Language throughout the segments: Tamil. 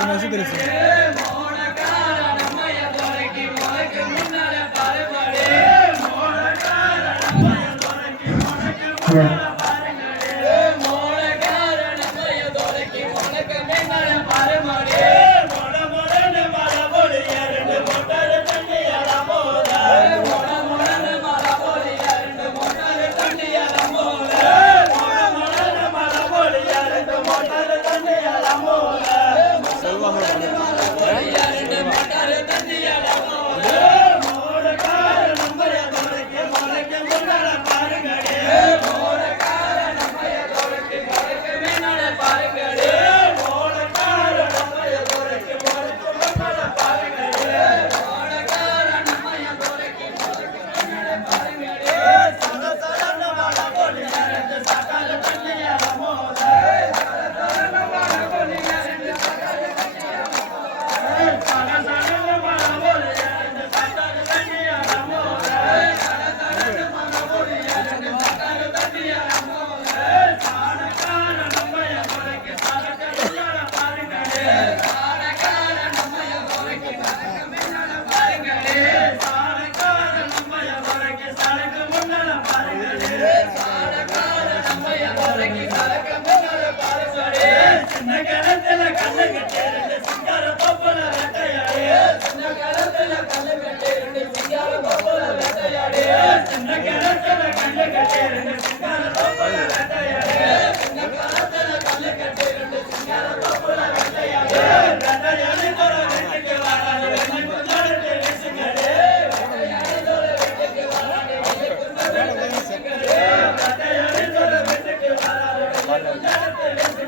மூணு வருஷம் தெரியும் Yeah.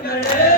Amen.